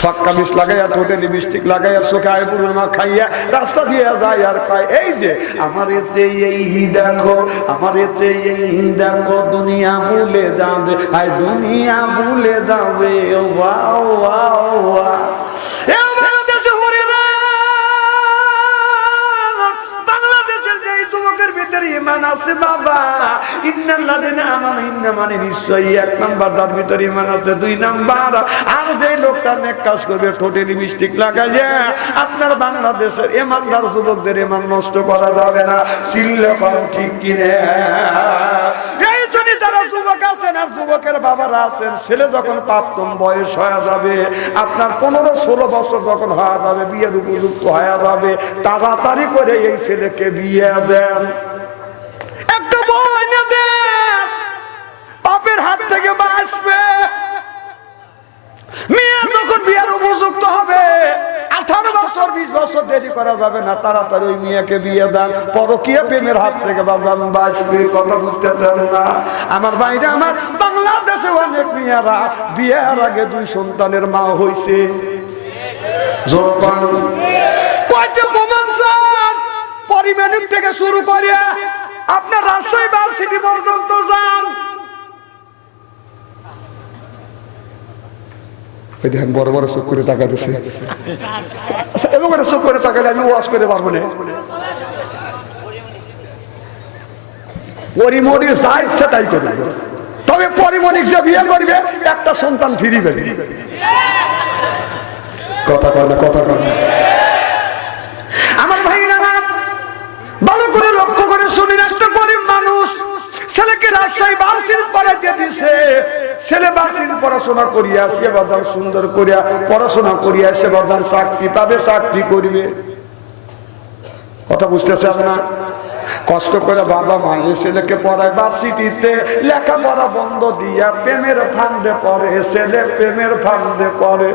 ছক্কা মিস লাগাইয়া ঠোঁটে লিপস্টিক লাগাইয়া চোখে আইবুড়োর মা খাইয়া রাস্তা দিয়ে যায় আর পায় এই যে আমার এতে এই দেখো, আমার এতে এই দেখো, দুনিয়া ভুলে যাবে, আই দুনিয়া ভুলে যাবে। Wow wow wow. বাংলাদেশের যে যুবকের ভিতরে ঈমান আছে বাবা। ইন্নাল্লাযিনা আমানু, ইন্না মানে নিশ্চয়ই, এক নাম্বার তার ভিতরে ঈমান আছে। দুই নাম্বার, আর যে লোকটা নেক কাজ করবে ঠোঁটে লিপস্টিক লাগাইয়া, আপনার বাংলাদেশের ইমানদার যুবকদের ঈমান নষ্ট করা যাবে না। চিল্লা করো ঠিক কিনা? এই জন্য যারা যুবক আছেন আর যুবকের বাবারা আছেন, ছেলে যখন প্রাপ্তম বয়স হয়ে যাবে, আপনার 15-16 বছর যখন হয়ে যাবে, বিয়ের উপযুক্ত হয়ে যাবে, তাড়াতাড়ি করে এই ছেলেকে বিয়ে দেন। একটা বই না দেন, বাপের হাত থেকে বাঁচবে। মেয়ে যখন বিয়ের উপযুক্ত হবে, 18 বছর 20 বছর দেরি করা যাবে না, তাড়াতাড়ি ওই মেয়েকে বিয়ে দেন। পরকীয়া প্রেমের হাত থেকে বাজান বাঁচবে। কথা বুঝতেছেন না আমার বাইরে? আমার বাংলাদেশে অনেক মেয়েরা বিয়ের আগে 2 সন্তানের মা হয়েছে। কয়টা প্রমাণ চান? পরিমাণিক থেকে শুরু করে আপনার রাজশাহী ভার্সিটি পর্যন্ত যান। দেখেন বড় বড় চোখ করে টাকা দিচ্ছে, এবং চোখ করে টাকালে আমি ওয়াশ করে পারবো না। পরিমণি যা ইচ্ছা তাই করবে, তবে পরিমণিক যে বিয়ে করবে একটা সন্তান ফিরি দেবে। কথা কয় না, কথা কয় না আমার ভাইরা। ভালো করে লক্ষ্য করে শুনুন, একটা গরিব মানুষ ছেলেকে রাজশাহী ভার্সিটি পড়াইতে দিছে। ছেলে ভার্সিটি পড়াশোনা করিয়া সে বাজার সুন্দর করিয়া পড়াশোনা করিয়া সে বাজার চাকরি পাবে, চাকরি করবে। কথা বুঝতেছেন না? কষ্ট করে বাবা মা এই ছেলেকে পড়ায়, ভার্সিটিতে লেখাপড়া বন্ধ দিয়া প্রেমের ফান্দে পড়ে। ছেলে প্রেমের ফান্দে পড়ে,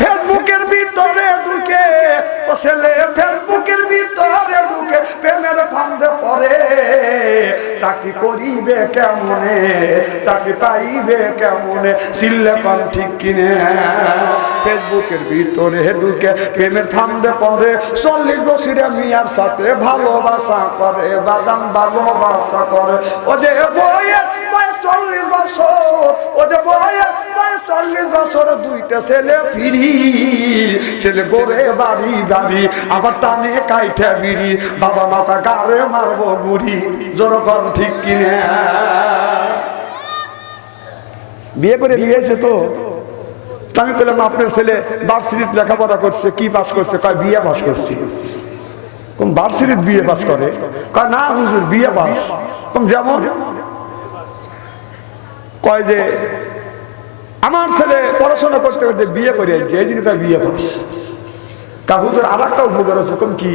ফেসবুকের ভিতরে ঢুকে, ও ছেলে ফেসবুকের ভিতরে ঢুকে প্রেমের ফান্দে পড়ে। চাকরি করিবে কেমনে, চাকরি পাইবে কেমনে? চিল্লে পান ঠিক কিনে? ফেসবুকের ভিতরে ঢুকে প্রেমের ফান্দে পড়ে। 40 বছরের মেয়ের সাথে ভালোবাসা করে, বাদাম ভালোবাসা করে। ওদের বইয়ের বয়স 40 বছর, ওদের বইয়ের বয়স 40 বছর, 2টা ছেলে ফিরি। ছেলে গোরে বাড়ি বাড়ি, আবার টানে কাইঠে বিড়ি, বাবা মাকা গারে মারবো গুড়ি। জোরকম ঠিক কিনে? বিয়ে করে নিয়েছে তো। আমি বললাম আপনার ছেলে ভার্সিটিতে লেখাপড়া করছে, কি পাস করছে? কয় বিয়ে পাস করছে। কোন ভার্সিটিতে বিয়ে পাস করে? কয় না হুজুর বিয়ে পাস। কম যেমন? কয় যে আমার ছেলে পড়াশোনা করতে করতে বিয়ে করে আনছে, এই জন্য তার বিয়ে পাস। তা হুজুর আর একটা উপকার আছে। কম কি?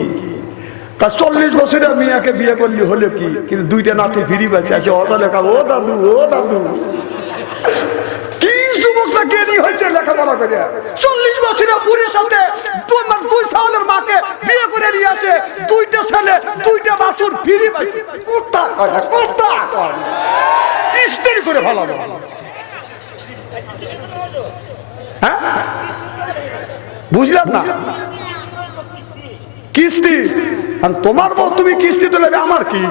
40 বছরের মেয়েকে বিয়ে করলি হলো কি, কিন্তু 2টা নাতি ফিরি পাচ্ছে আছে। অত লেখা, ও দাদু, ও দাদু, কি যুবকটা জ্ঞানী হয়েছে লেখাপড়া করে। 40 বছরের বুড়ির সাথে 2 সালের মাকে বিয়ে করে নিয়ে আসে। 2টা ছেলে, 2টা বাছুর ফিরি পাচ্ছে। কোথা কোথা স্ত্রী করে ভালো ভালো। হ্যাঁ বুঝলাম না? কিস্তি? আর তোমার বউ তুমি কিস্তি তুলে, আমার কি?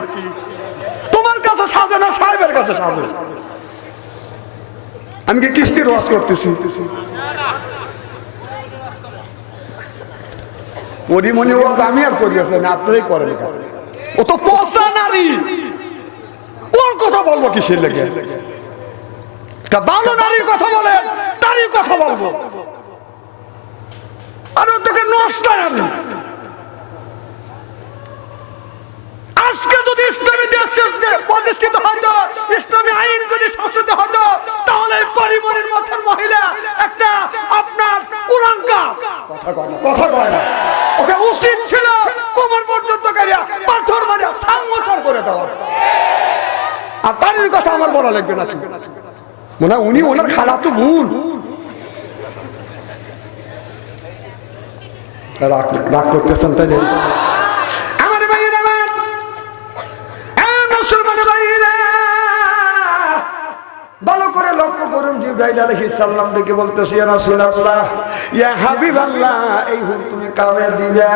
তোমার কাছে সাজে না, সাহেবের কাছে সাজে। আমি কি কিস্তির ওয়াজ করতেছি? পরিমণি ওয়াজ আমি আর করি না, আপনারাই করেন। ও তো পচা নারী, ওর কথা বলবো কিসের লেগে? ভালো নারীর কথা বলেন, নারীর কথা বলবো। আর তোকে নষ্ট নারী। আজকে যদি ইসলামী দেশে প্রতিষ্ঠিত হতো, ইসলামী আইন যদি শাসিত হতো, তাহলে পরিমণির মধ্যে মহিলা একটা আপনার কুলাঙ্গার। কথা কয় না। ওকে উচিত ছিল কোমর পর্যন্ত করিয়া পাথর মারিয়া সাংগঠন করে দেওয়া। আর তার কথা আমার বলা লাগবে না। মনে হয় উনি ওনার খালাতো বোন। রাগ করতেছেন তাই? আমার ভাইয়ের, আমার মুসলমান ভাইয়েরা ভালো করে লক্ষ্য করুন। জিবরাইল আলাইহিস সালাম ডেকে বলতেছে, ইয়া রাসূলুল্লাহ, ইয়া হাবিবাল্লাহ, এই হুকুম তুমি কারে দিবা?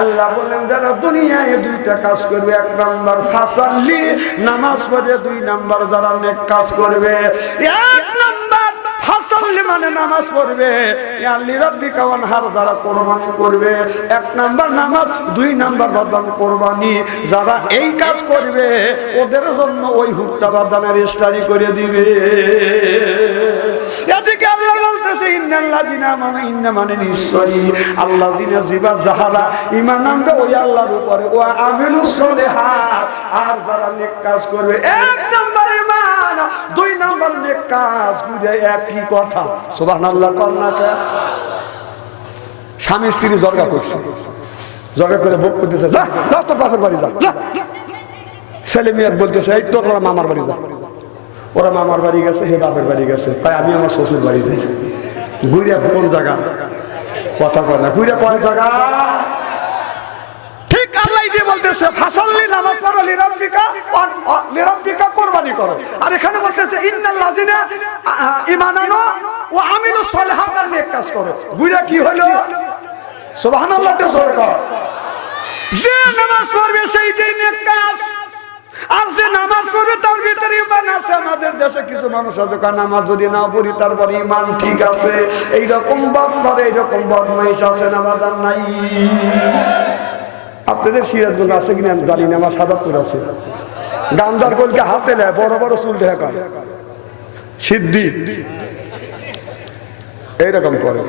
আল্লাহ বললেন যারা দুনিয়ায় 2টা কাজ করবে, 1 নাম্বার ফাসাল্লি, নামাজ পড়ে, 2 নাম্বার যারা নেক কাজ করবে। 1 নাম্বার ফাসাল্লি ফাসাল্লি মানে নামাজ পড়বে, ইয়াল্লি রাব্বিকা ওয়ানহার যারা কোরবানি করবে, 1 নাম্বার নামাজ, 2 নাম্বার বাদান কোরবানি। যারা এই কাজ করবে ওদের জন্য ওই হুট্টা বাদানের রেজিস্ট্রি করে দিবে। এদিকে আল্লাহ বলতেছে ইন্নাল্লাযিনা আমানু, ইন্না মানে নিশ্চয়ই, আল্লাযিনা জিবা যাহারা ঈমান আনবে ওই আল্লাহর উপরে, ও আমিলুস সলিহাত আর যারা নেক কাজ করবে। 1 নাম্বার ঈমান, 2 নাম্বার নেক কাজ, দুইটা একই কথা। সুবহানাল্লাহ কন্নাকা। স্বামী স্ত্রী জগা করছে, জগা করে ভোগ করতেছে, যা যা তোর বাপের বাড়ি যা, যা। ছেলে মেয়ে বলতেছে এই তোর মামার বাড়ি যা। ওরা মামার বাড়ি গেছে, হে বাপের বাড়ি গেছে, কয় আমি আমার শ্বশুর বাড়ি যাই। ঘুরে কোন জায়গা কথা কয় না, ঘুরে কয় জায়গা। ঠিক আল্লাহ দিয়ে বলতেছে ফাসাল্লি নামাজ পড়ো লিরাব্বিকা কোরবানি করো। আর এখানে বলতেছে ইন্নাল্লাযিনা ঈমান আনো ওয়া আমিলুস সলিহাত আর নেক কাজ করো। ঘুরে কি হলো? সুবহানাল্লাহ তে জোরে কর। যে নামাজ পড়বে সেই দিন নেক কাজ, আর যে নামাজ পড়বে তার ভিতরে ঈমান আছে। আমাদের দেশে কিছু মানুষ আছে নামাজ যদি না পড়ি তারপরে ঈমান ঠিক আছে, এইরকম বান্দর এইরকম বদমাইশ আছে, নামাজ আর নাই। আপনাদের সিরাজগঞ্জ আছে কিনা আমি জানি না, আমার সাদাপুর আছে। গান্ধার কোলকে হাতে নেয়, বড় বড় চুল ঢেকা সিদ্ধি এইরকম করে।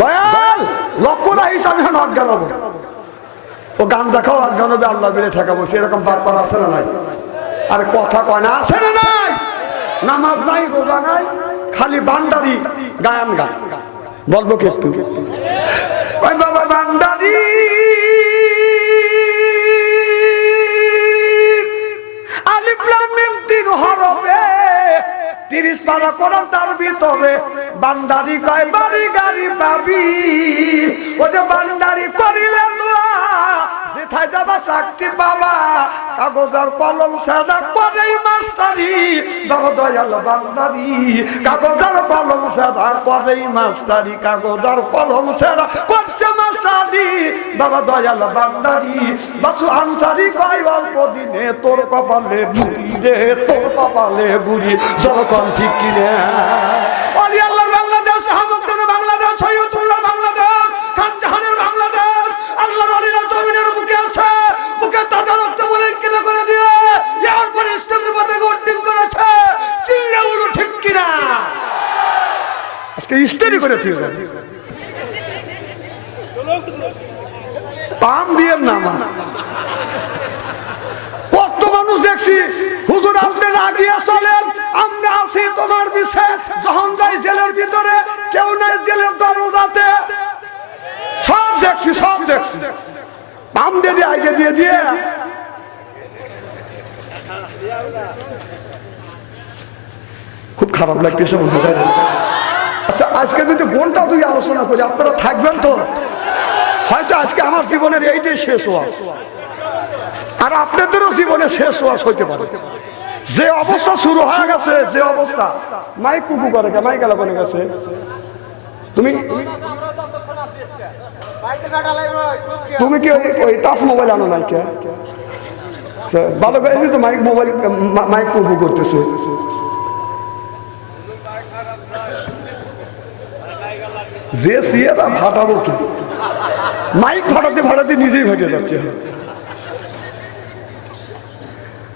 দয়াল লক্ষ্য রাখিস, আমি এখন অজ্ঞান হবো। ও গান দেখাও অজ্ঞান হবে, আল্লাহ বেড়ে ঠেকাবো, সেরকম বারবার আছে না নাই? আরে কথা কয় না, আছে না নাই? নামাজ নাই, রোজা নাই, খালি বান্দারি গায়ান গান। বলবো কি একটু? ওই বাবা বান্দারি আলিফ লাম মিম 3 হরফে 30 পারা কোরআন তার ভিতরে বান্দারি কয় বাড়ি গাড়ি পাবি। ও যে বান্দারি করিলে দোয়া যেথায় যাবা চাকরি বাবা, কাগজ আর কলম ছাড়া করেই মাস্টারি। বাবা দয়াল বান্দারি কাগজ আর কলম ছাড়া করেই মাস্টারি, কাগজ আর কলম ছাড়া করছে মাস্টারি। বাবা দয়াল বান্দারি বাসু আনসারি কয় অল্প দিনে তোর কপালে গুড়ি রে, তোর কপালে গুড়ি। যখন ঠিক কিনে অলি আল্লাহর বাংলাদেশ, হামুদ্দিন বাংলাদেশ, সৈয়দুল্লাহ বাংলাদেশ, খান জাহানের বাংলাদেশ, আল্লাহর ওলিরা জমিনের বুকে আছে, বুকে তাজা রক্ত বলে কিনে করে দিয়ে এরপর ইসলামের পথে গর্তিং করেছে। চিল্লা বলো ঠিক কিনা? আজকে ইস্তেরি করে দিয়ে পাম দিয়ে নামা। কত মানুষ দেখছি হুজুর আপনি রাগিয়া চলেন, আমরা আছি তোমার বিশেষ। যখন যাই জেলের ভিতরে কেউ নাই জেলের দরজাতে, সব দেখছি সব দেখছি। পাম দিয়ে আগে দিয়ে দিয়ে খুব খারাপ লাগতেছে। আচ্ছা আজকে যদি কোনটা তুই আলোচনা করি আপনারা থাকবেন তো? হয়তো আজকে আমার জীবনের এইটাই শেষ ওয়াজ, আর আপনাদেরও জীবনে শেষ ওয়াজ হইতে পারে। যে অবস্থা শুরু হয়ে গেছে, যে অবস্থা, মাইক কুকু করে কে, মাইক আলাপনে গেছে। তুমি তুমি কি ওই টাচ মোবাইল আনো নাই কে? ভালো করে তো মাইক মোবাইল মাইক কুকু করতেছে। যে সিয়েরা ফাটাবো কি, মাইক ফাটাতে ফাটাতে নিজেই ফেটে যাচ্ছে।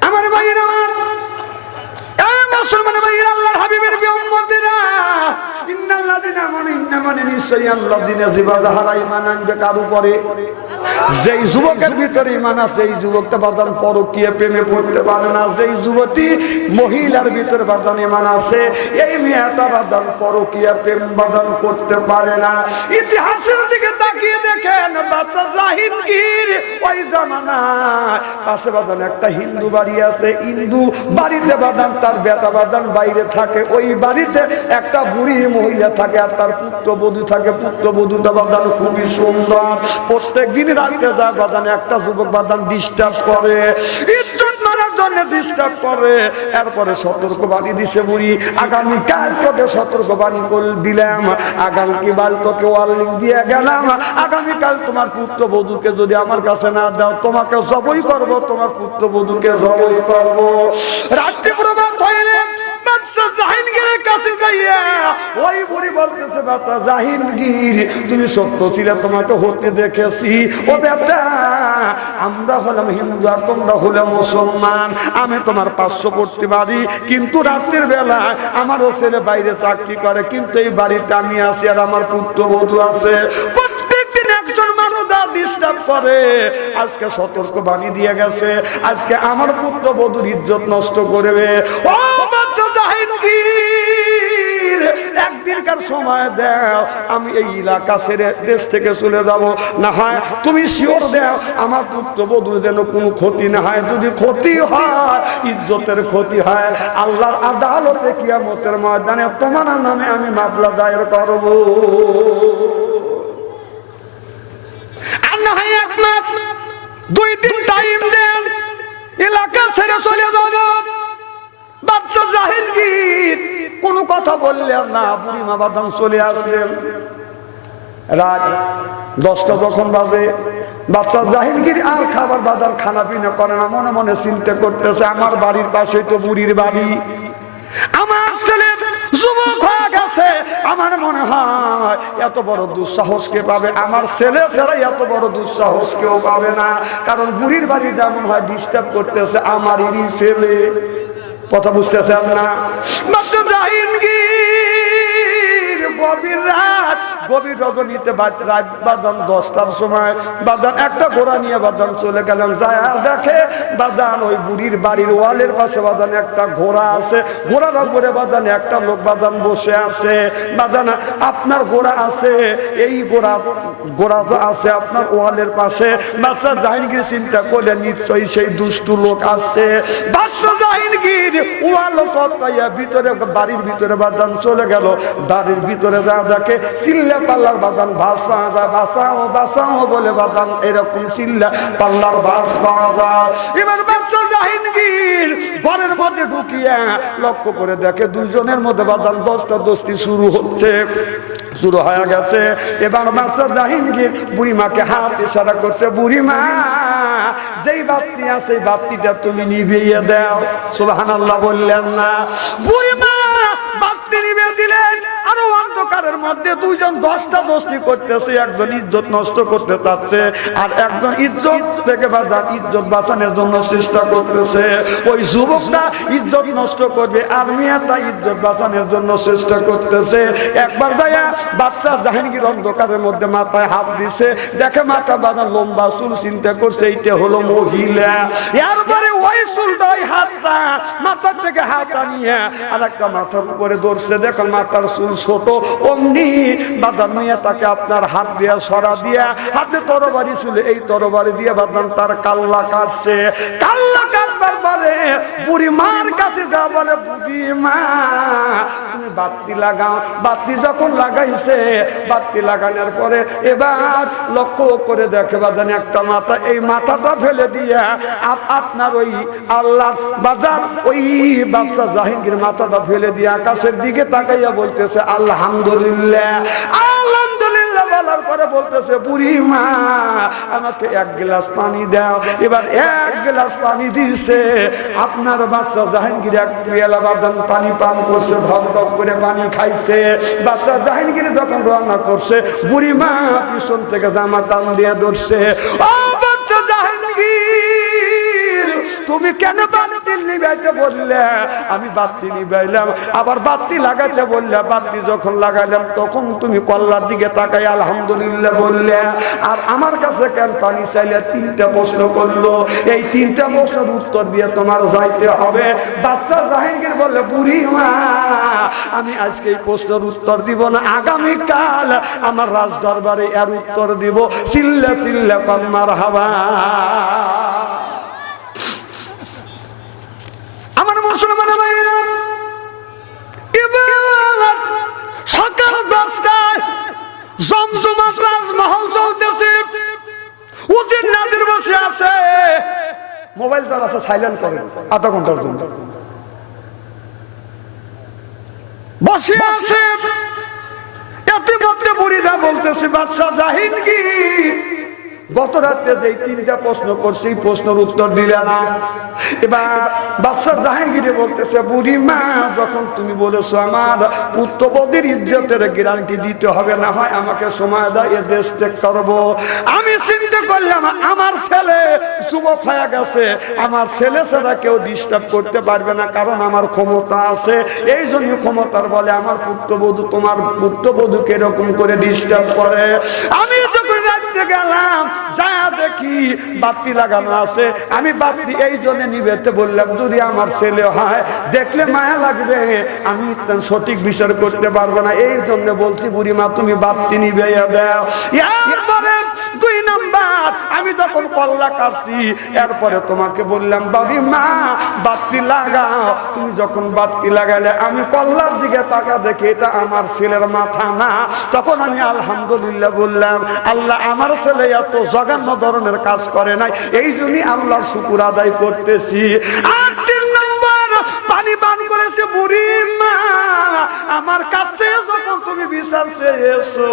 আমার ভাইয়ের আমার মুসলমান ভাইয়ের আল্লাহর হাবিবের উম্মতেরা, ইন্নাল্লাযিনা আমানু, ইন্না মানে নিশ্চয়ই আল্লাযিনা জিবা যাহারা ঈমান আনবে কার উপরে। যেই যুবকের ভিতরে ঈমান আছে এই যুবকটা বাদান পরকীয়া প্রেমে পড়তে পারে না। যেই যুবতী মহিলার ভিতরে বাদান ঈমান আছে এই মেয়েটা বাদান পরকীয়া প্রেম বাদান করতে পারে না। ইতিহাসের দিকে তাকিয়ে দেখেন, বাচ্চা জাহিনগীর ওই জামানায় পাশে বাদান একটা হিন্দু বাড়ি আছে। হিন্দু বাড়িতে বাদান তার বেটা বাদান বাইরে থাকে, ওই বাড়িতে একটা বুড়ি মহিলা থাকে আর তার পুত্রবধূ থাকে। পুত্রবধূটা বাদান খুবই সুন্দর। প্রত্যেক দিন রাতে যা বাদান একটা যুবক বাদান ডিস্টার্ব করে, ইজ্জত মারার জন্য ডিস্টার্ব করে। এরপরে সতর্কবাণী দিছে বুড়ি, আগামীকাল তোকে সতর্কবাণী করে দিলাম, আগামীকাল তোকে ওয়ার্নিং দিয়ে গেলাম, আগামীকাল তোমার পুত্রবধূকে যদি আমার কাছে না দাও তোমাকে জবই করব, তোমার পুত্রবধূকে জবই করব। রাত্রি প্রভাত হইলে বাদশা জাহাঙ্গীরের কাছে যাইয়া ওই বুড়ি বলতেছে, বাদশা জাহাঙ্গীর তুমি সত্য ছিলে, তোমাকে হতে দেখেছি। ও বেটা, আমরা হলাম হিন্দু আর তোমরা হলে মুসলমান। আমি তোমার পার্শ্ববর্তী বাড়ি, কিন্তু রাত্রির বেলা আমারও ছেলে বাইরে চাকরি করে, কিন্তু এই বাড়িতে আমি আছি আর আমার পুত্রবধূ আছে। প্রত্যেকদিন একজন মানুষ ডিস্টার্ব করে। আজকে সতর্ক বাণী দিয়ে গেছে, আজকে আমার পুত্রবধূর ইজ্জত নষ্ট করবে। ও বাদশা জাহাঙ্গীর, একদিনকার সময় দাও, আমি এই এলাকা ছেড়ে দেশ থেকে চলে যাব। না হয় তুমি শিওর দাও আমার পুত্রবধূর যেন কোনো ক্ষতি না হয়। যদি ক্ষতি হয়, ইজ্জতের ক্ষতি হয়, আল্লাহর আদালতে কিয়ামতের ময়দানে তোমার নামে আমি মামলা দায়ের করব। আর না হয় 1 মাস 2 দিন টাইম দেন, এলাকা ছেড়ে চলে যাব। বাদশা জাহাঙ্গীর কোনো কথা বললেন না, বুড়িমা বাদাম চলে আসলেন। রাত 10টা যখন বাজে, বাদশা জাহাঙ্গীর আর খাবার বাদাম খানা পিনা করে না, মনে মনে চিন্তা করতেছে, আমার বাড়ির পাশেই তো বুড়ির বাড়ি, আমার ছেলে যুবক হয়ে গেছে, আমার মনে হয় এত বড় দুঃসাহস কে পাবে? আমার ছেলে ছাড়া এত বড় দুঃসাহস কেউ পাবে না, কারণ বুড়ির বাড়ি যেমন হয় ডিস্টার্ব করতেছে আমারই ছেলে। কথা বুঝতেছেন না? বাদশা জাহাঙ্গীর গভীর রজনীতে রাত বাদান 10টার সময় বাদান একটা ঘোড়া নিয়ে বাদান চলে গেলেন। যায় দেখে বাদান ওই বুড়ির বাড়ির ওয়ালের পাশে বাদান একটা ঘোড়া আছে, ঘোড়ার উপরে বাদান একটা লোক বাদান বসে আছে। বাদান আপনার ঘোড়া আছে, এই ঘোড়া তো আছে আপনার ওয়ালের পাশে। বাদশা জাহাঙ্গীর চিন্তা করলে নিশ্চয়ই সেই দুষ্টু লোক আছে। বাদশা জাহাঙ্গীর ওয়াল পাইয়া ভিতরে বাড়ির ভিতরে বাদান চলে গেল। বাড়ির ভিতরে যা দেখে চিল্লা পাল্লার বাদান ভাস পাওয়া যায়, বাঁচাও বাঁচাও বলে বাদান এরকম চিল্লা পাল্লার ভাস পাওয়া যায়। এবার বাদশা জাহাঙ্গীর ঘরের মধ্যে ঢুকিয়া লক্ষ্য করে দেখে দুইজনের মধ্যে বাদান দস্তাদস্তি শুরু হচ্ছে, শুরু হয়ে গেছে। এবার বাদশা জাহাঙ্গীর বুড়িমাকে হাত ইশারা করছে, বুড়িমা যেই বাতি আছে সেই বাতিটা তুমি নিভিয়ে দাও। সুবহানাল্লাহ বললেন না? বুড়িমা বাতি নিভিয়ে দিলেন, আরো অন্ধকারের মধ্যে দুইজন দস্তাদস্তি করতেছে, একজন ইজ্জত নষ্ট করতে চাচ্ছে আর একজন ইজ্জত থেকে ইজ্জত বাঁচানোর জন্য চেষ্টা করতেছে। ওই যুবকটা ইজ্জত নষ্ট করবে আর মেয়েটা ইজ্জত বাঁচানোর জন্য চেষ্টা করতেছে। একবার যাইয়া বাদশা জাহাঙ্গীর অন্ধকারের মধ্যে মাথায় হাত দিছে, দেখে মাথা বাঁধা লম্বা চুল, চিন্তা করছে এইটা হলো মহিলা। এরপরে ওই চুলটা ওই হাতটা মাথার থেকে হাত আনিয়ে আর একটা মাথার উপরে ধরছে, দেখো মাথার চুল ছোট। অমনি বাদান মেয়েটাকে আপনার হাত দিয়া সরা দিয়া হাতে তরবারি ছিল, এই তরবারি দিয়ে বাদান তার কাল্লা কাটছে। কাল্লা কাটবার পরে বুড়িমার কাছে যা বলে, বুড়িমা তুমি বাতি লাগাও। বাতি যখন লাগাইছে, বাতি লাগানোর পরে এবার লক্ষ্য করে দেখে বাদান একটা মাথা, এই মাথাটা ফেলে দিয়া আপনার ওই আল্লাহ বাজার ওই বাদশা জাহাঙ্গীর মাথাটা ফেলে দিয়ে আকাশের দিকে তাকাইয়া বলতেছে আলহামদুলিল্লাহ, আলহামদুলিল্লাহ বলার পরে বলতেছে, বুড়িমা আমাকে 1 গ্লাস পানি দাও। এবার 1 গ্লাস পানি দিয়েছে। আপনার বাদশা জাহাঙ্গীর 1 পেয়ালা বাদান পানি পান করছে, ঢক ঢক করে পানি খাইছে। বাদশা জাহাঙ্গীর যখন রওনা করছে, বুড়িমা পিছন থেকে জামা টান দিয়ে ধরছে, ও বাদশা জাহাঙ্গীর তুমি কেন বাতি নিভাইতে বললে? আমি বাতি নিভাইলাম, আবার বাতি লাগাইতে বললে। বাতি যখন লাগাইলাম তখন তুমি কল্লার দিকে তাকাই আলহামদুলিল্লাহ বললে, আর আমার কাছে কেন পানি চাইলে? 3টা প্রশ্ন করলো, এই 3টা প্রশ্নের উত্তর দিয়ে তোমার যাইতে হবে। বাদশা জাহাঙ্গীর বললে, বুড়িমা আমি আজকে এই প্রশ্নের উত্তর দিব না, আগামীকাল আমার রাজ দরবারে এর উত্তর দিব। চিল্লা চিল্লা কল মারহাবা। আমার মুসলমান ভাইরা, এবার সকাল 10টায় জমজমাট রাজমহল চলতেছে, উজির নাজির বসে আছে। মোবাইল যার আছে সাইলেন্ট করেন, আধা ঘন্টার জন্য বসে আছে। এতে মধ্যে বুড়িদা বলতেছে, বাদশা জাহাঙ্গীর গত রাতে যেই 3টা প্রশ্ন করছি এই প্রশ্নের উত্তর দিলে না। এবার বাদশা জাহাঙ্গীরে বলতেছে, বুড়ি মা যখন তুমি বলেছো আমার পুত্রবধূর ইজ্জতের গ্যারান্টি দিতে হবে, না হয় আমাকে সময় দাও, এ দেশ ত্যাগ করবো। আমি চিন্তা করলাম আমার ছেলে যুবক হয়ে গেছে, আমার ছেলে ছাড়া কেউ ডিস্টার্ব করতে পারবে না, কারণ আমার ক্ষমতা আছে। এই জন্য ক্ষমতার বলে আমার পুত্রবধূ তোমার পুত্রবধূকে এরকম করে ডিস্টার্ব করে। আমি যখন রাত্রে গেলাম যা দেখি বাতি লাগানো আছে, আমি বাতি এই জন্য নিবেতে বললাম যদি আমার ছেলে হয় দেখলে মায়া লাগবে, আমি সঠিক বিচার করতে পারবো না, এই জন্য বলছি বুড়িমা তুমি বাতি নিবে দাও। এরপরে 2 নাম্বার আমি যখন কল্লা কাটছি এরপরে তোমাকে বললাম বাবি মা বাতি লাগাও। তুমি যখন বাতি লাগালে আমি কল্লার দিকে তাকা দেখি এটা আমার ছেলের মাথা না, তখন আমি আলহামদুলিল্লাহ বললাম, আল্লাহ আমার ছেলে এত জঘন্য ধরনের কাজ করে নাই, এই জন্যই আল্লাহর শুকর আদায় করতেছি। আর 3 নম্বর পানি পান করেছে বুড়ি মা, আমার কাছে যখন তুমি বিচার চেয়েছো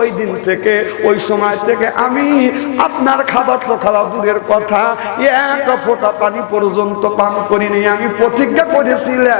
ওই দিন থেকে ওই সময় থেকে আমি আপনার খাবার তো খাওয়া দূরের কথা, 1 ফোঁটা পানি পর্যন্ত পান করিনি। আমি প্রতিজ্ঞা করেছিলাম